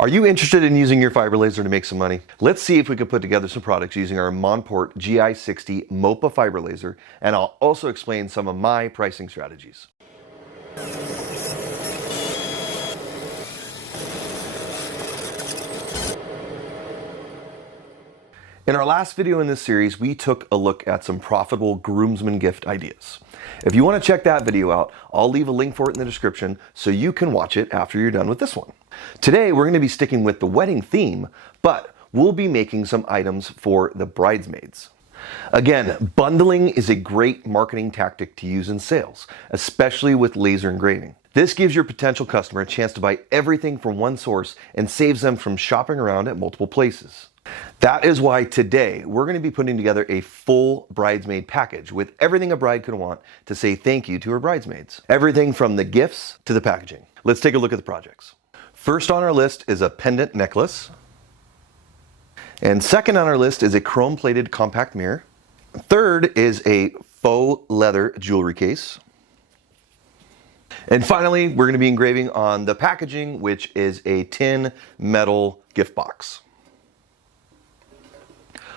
Are you interested in using your fiber laser to make some money? Let's see if we can put together some products using our Monport GI60 MOPA fiber laser, and I'll also explain some of my pricing strategies. In our last video in this series, we took a look at some profitable groomsmen gift ideas. If you want to check that video out, I'll leave a link for it in the description so you can watch it after you're done with this one. Today, we're going to be sticking with the wedding theme, but we'll be making some items for the bridesmaids. Again, bundling is a great marketing tactic to use in sales, especially with laser engraving. This gives your potential customer a chance to buy everything from one source and saves them from shopping around at multiple places. That is why today we're going to be putting together a full bridesmaid package with everything a bride could want to say thank you to her bridesmaids. Everything from the gifts to the packaging. Let's take a look at the projects. First on our list is a pendant necklace. And second on our list is a chrome-plated compact mirror. Third is a faux leather jewelry case. And finally, we're going to be engraving on the packaging, which is a tin metal gift box.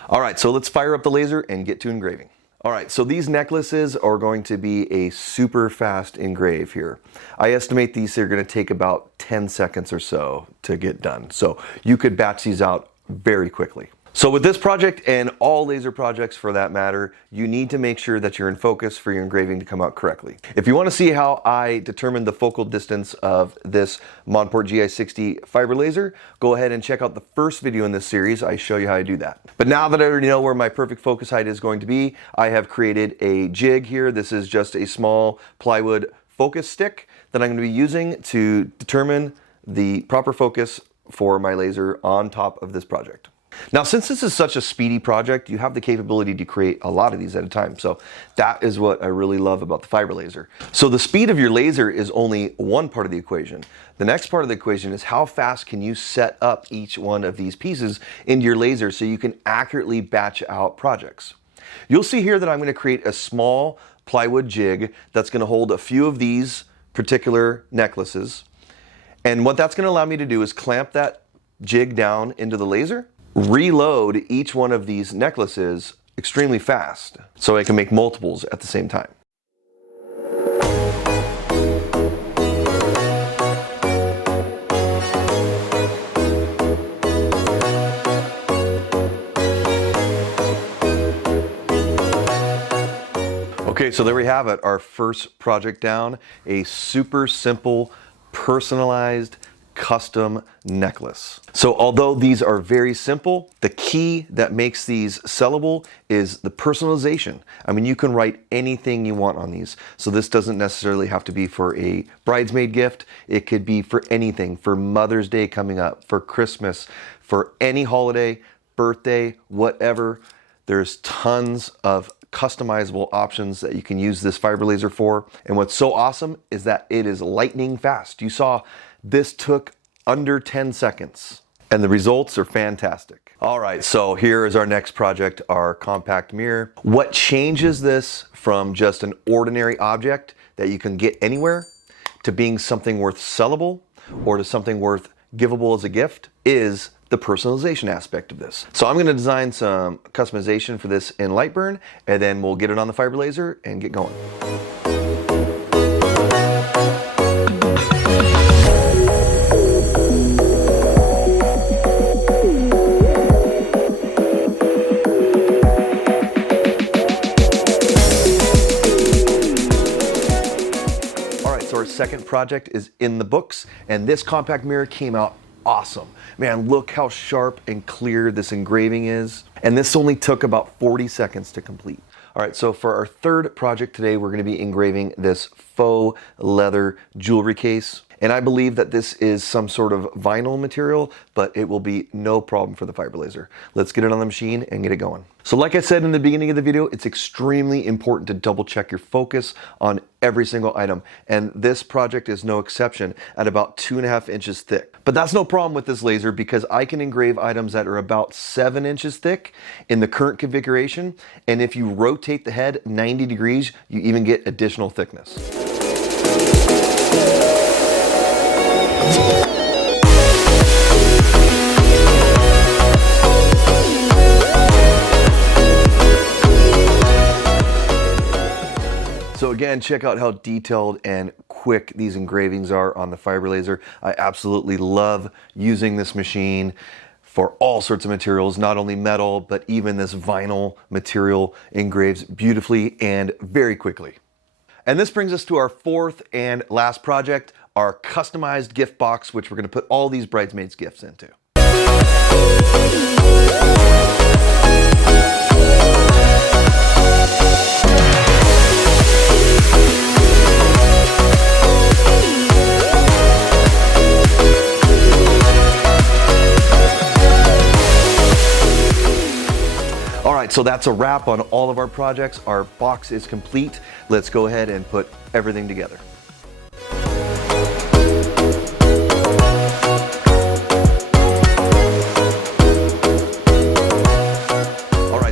All right, so let's fire up the laser and get to engraving. All right, so these necklaces are going to be a super fast engrave here. I estimate these are going to take about 10 seconds or so to get done. So you could batch these out very quickly. So with this project and all laser projects for that matter, you need to make sure that you're in focus for your engraving to come out correctly. If you want to see how I determined the focal distance of this Monport GI60 fiber laser, go ahead and check out the first video in this series. I show you how I do that. But now that I already know where my perfect focus height is going to be, I have created a jig here. This is just a small plywood focus stick that I'm going to be using to determine the proper focus for my laser on top of this project. Now, since this is such a speedy project, you have the capability to create a lot of these at a time. So that is what I really love about the fiber laser. So the speed of your laser is only one part of the equation. The next part of the equation is how fast can you set up each one of these pieces into your laser so you can accurately batch out projects. You'll see here that I'm going to create a small plywood jig that's going to hold a few of these particular necklaces. And what that's going to allow me to do is clamp that jig down into the laser, reload each one of these necklaces extremely fast so I can make multiples at the same time. Okay, so there we have it, our first project down, a super simple, personalized, custom necklace. So although these are very simple, the key that makes these sellable is the personalization. I mean, you can write anything you want on these. So this doesn't necessarily have to be for a bridesmaid gift. It could be for anything, for Mother's Day coming up, for Christmas, for any holiday, birthday, whatever. There's tons of customizable options that you can use this fiber laser for. And what's so awesome is that it is lightning fast. You saw this took under 10 seconds and the results are fantastic. All right, so here is our next project, our compact mirror. What changes this from just an ordinary object that you can get anywhere to being something worth sellable or to something worth givable as a gift is the personalization aspect of this. So I'm going to design some customization for this in Lightburn, and then we'll get it on the fiber laser and get going. Our second project is in the books, and this compact mirror came out awesome. Man, look how sharp and clear this engraving is. And this only took about 40 seconds to complete. All right, so for our third project today, we're gonna be engraving this faux leather jewelry case. And I believe that this is some sort of vinyl material, but it will be no problem for the fiber laser. Let's get it on the machine and get it going. So like I said in the beginning of the video, it's extremely important to double check your focus on every single item. And this project is no exception at about 2.5 inches thick. But that's no problem with this laser because I can engrave items that are about 7 inches thick in the current configuration. And if you rotate the head 90 degrees, you even get additional thickness. Man, check out how detailed and quick these engravings are on the Fiber Laser. I absolutely love using this machine for all sorts of materials, not only metal, but even this vinyl material engraves beautifully and very quickly. And this brings us to our fourth and last project, our customized gift box, which we're gonna put all these bridesmaids gifts into. So that's a wrap on all of our projects. Our box is complete. Let's go ahead and put everything together.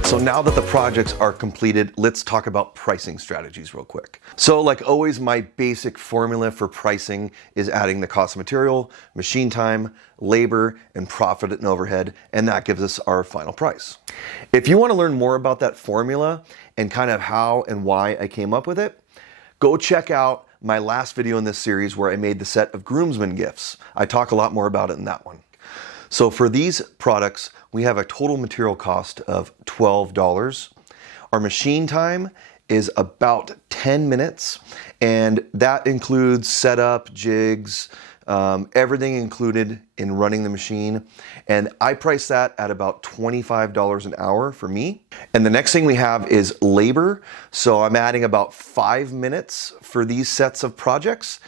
So now that the projects are completed, let's talk about pricing strategies real quick. So like always, my basic formula for pricing is adding the cost of material, machine time, labor, and profit and overhead, and that gives us our final price. If you want to learn more about that formula and kind of how and why I came up with it, go check out my last video in this series where I made the set of groomsmen gifts. I talk a lot more about it in that one. So for these products, we have a total material cost of $12. Our machine time is about 10 minutes, and that includes setup, jigs, everything included in running the machine. And I price that at about $25 an hour for me. And the next thing we have is labor. So I'm adding about 5 minutes for these sets of projects.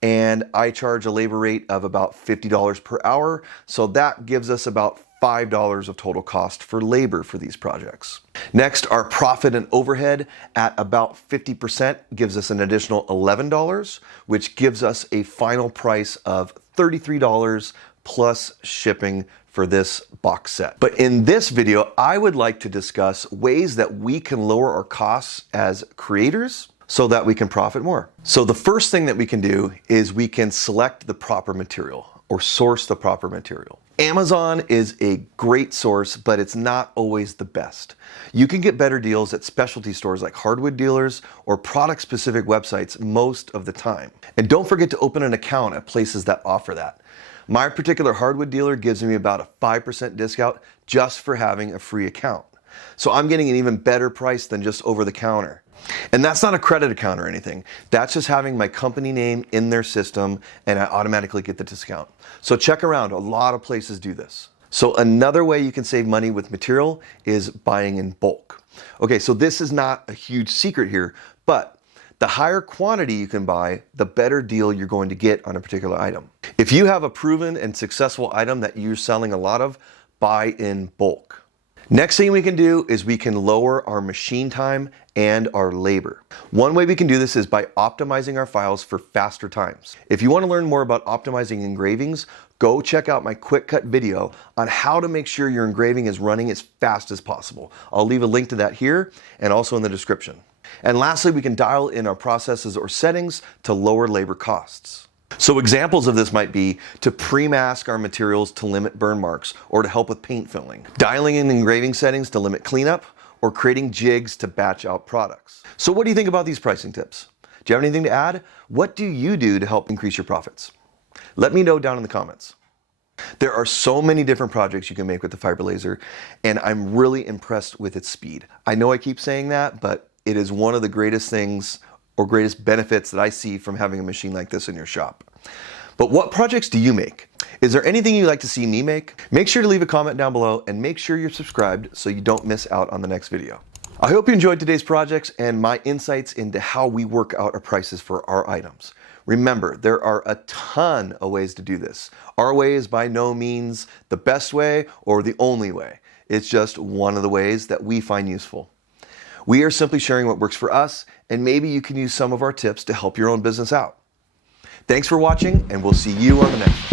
And I charge a labor rate of about $50 per hour. So that gives us about $5 of total cost for labor for these projects. Next, our profit and overhead at about 50% gives us an additional $11, which gives us a final price of $33 plus shipping for this box set. But in this video, I would like to discuss ways that we can lower our costs as creators so that we can profit more. So the first thing that we can do is we can select the proper material or source the proper material. Amazon is a great source, but it's not always the best. You can get better deals at specialty stores like hardwood dealers or product-specific websites most of the time. And don't forget to open an account at places that offer that. My particular hardwood dealer gives me about a 5% discount just for having a free account. So I'm getting an even better price than just over the counter. And that's not a credit account or anything. That's just having my company name in their system and I automatically get the discount. So check around, a lot of places do this. So another way you can save money with material is buying in bulk. Okay, so this is not a huge secret here, but the higher quantity you can buy, the better deal you're going to get on a particular item. If you have a proven and successful item that you're selling a lot of, buy in bulk. Next thing we can do is we can lower our machine time and our labor. One way we can do this is by optimizing our files for faster times. If you want to learn more about optimizing engravings, go check out my quick cut video on how to make sure your engraving is running as fast as possible. I'll leave a link to that here and also in the description. And lastly, we can dial in our processes or settings to lower labor costs. So examples of this might be to pre-mask our materials to limit burn marks or to help with paint filling, dialing in engraving settings to limit cleanup, or creating jigs to batch out products. So what do you think about these pricing tips? Do you have anything to add? What do you do to help increase your profits? Let me know down in the comments. There are so many different projects you can make with the Fiber Laser, and I'm really impressed with its speed. I know I keep saying that, but it is one of the greatest things or greatest benefits that I see from having a machine like this in your shop. But what projects do you make? Is there anything you'd like to see me make? Make sure to leave a comment down below and make sure you're subscribed so you don't miss out on the next video. I hope you enjoyed today's projects and my insights into how we work out our prices for our items. Remember, there are a ton of ways to do this. Our way is by no means the best way or the only way. It's just one of the ways that we find useful. We are simply sharing what works for us, and maybe you can use some of our tips to help your own business out. Thanks for watching, and we'll see you on the next one.